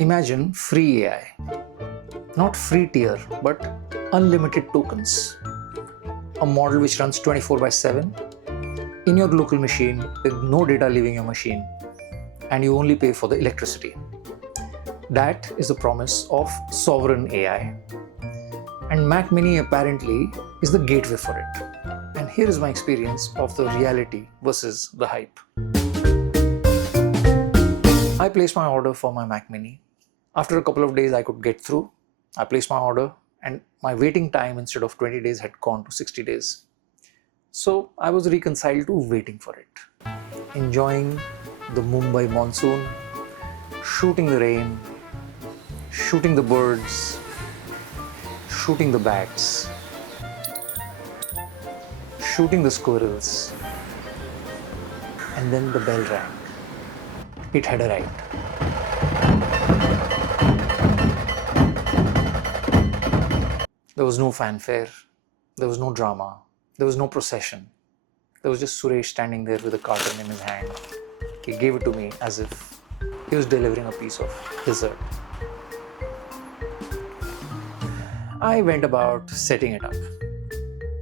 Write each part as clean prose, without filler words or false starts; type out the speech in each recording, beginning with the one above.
Imagine free AI. Not free tier, but unlimited tokens. A model which runs 24/7 in your local machine with no data leaving your machine, and you only pay for the electricity. That is the promise of sovereign AI. And Mac Mini apparently is the gateway for it. And here is my experience of the reality versus the hype. I placed my order for my Mac Mini. After a couple of days I could get through. I placed my order and my waiting time instead of 20 days had gone to 60 days. So I was reconciled to waiting for it. Enjoying the Mumbai monsoon, shooting the rain, shooting the birds, shooting the bats, shooting the squirrels, and then the bell rang. It had arrived. There was no fanfare, there was no drama, there was no procession. There was just Suresh standing there with a carton in his hand. He gave it to me as if he was delivering a piece of dessert. I went about setting it up.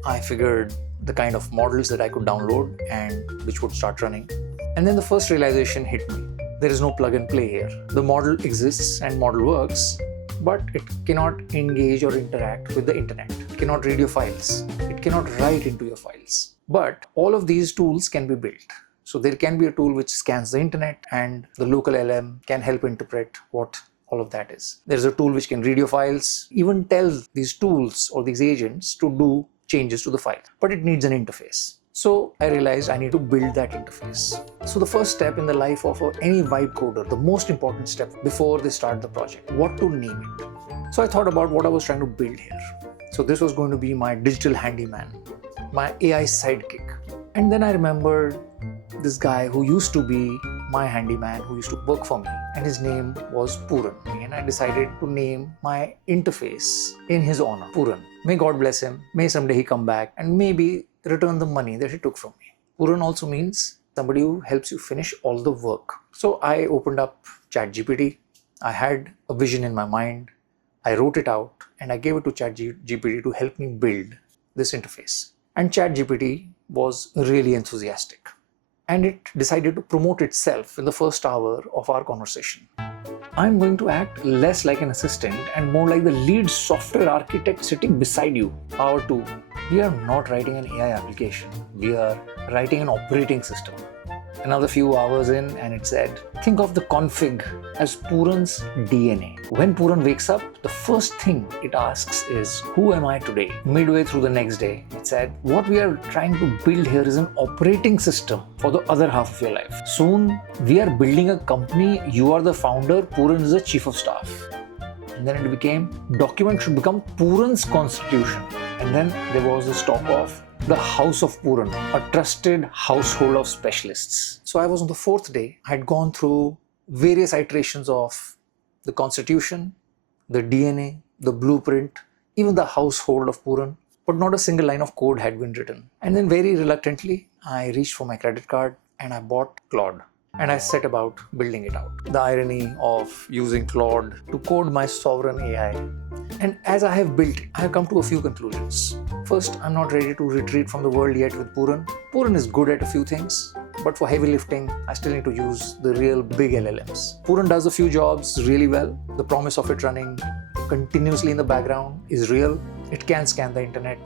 I figured the kind of models that I could download and which would start running. And then the first realization hit me. There is no plug and play here. The model exists and model works, but it cannot engage or interact with the internet. It cannot read your files. It cannot write into your files. But all of these tools can be built. So there can be a tool which scans the internet and the local LM can help interpret what all of that is. There's a tool which can read your files, even tell these tools or these agents to do changes to the file. But it needs an interface. So I realized I need to build that interface. So the first step in the life of any vibe coder, the most important step before they start the project, what to name it. So I thought about what I was trying to build here. So this was going to be my digital handyman, my AI sidekick. And then I remembered this guy who used to be my handyman, who used to work for me, and his name was Pooran. And I decided to name my interface in his honor, Pooran. May God bless him. May someday he come back and maybe return the money that he took from me. Pooran also means somebody who helps you finish all the work. So I opened up ChatGPT. I had a vision in my mind. I wrote it out and I gave it to ChatGPT to help me build this interface. And ChatGPT was really enthusiastic. And it decided to promote itself in the first hour of our conversation. I'm going to act less like an assistant and more like the lead software architect sitting beside you. Hour 2. We are not writing an AI application. We are writing an operating system. Another few hours in and it said, think of the config as Pooran's DNA. When Pooran wakes up, the first thing it asks is, who am I today? Midway through the next day, it said, what we are trying to build here is an operating system for the other half of your life. Soon, we are building a company. You are the founder. Pooran is the chief of staff. And then it became, document should become Pooran's constitution. And then there was this talk of the House of Pooran, a trusted household of specialists. So I was on the 4th day. I had gone through various iterations of the constitution, the DNA, the blueprint, even the household of Pooran, but not a single line of code had been written. And then very reluctantly, I reached for my credit card and I bought Claude. And I set about building it out. The irony of using Claude to code my sovereign AI. And as I have built it, I have come to a few conclusions. First, I'm not ready to retreat from the world yet with Pooran. Pooran is good at a few things, but for heavy lifting, I still need to use the real big LLMs. Pooran does a few jobs really well. The promise of it running continuously in the background is real. It can scan the internet.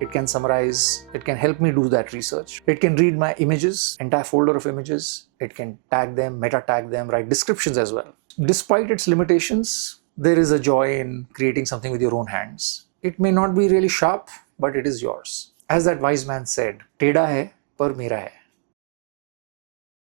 It can summarize. It can help me do that research. It can read my images, entire folder of images. It can tag them, meta tag them, write descriptions as well. Despite its limitations, there is a joy in creating something with your own hands. It may not be really sharp, but it is yours. As that wise man said, "Teda hai, par mera hai."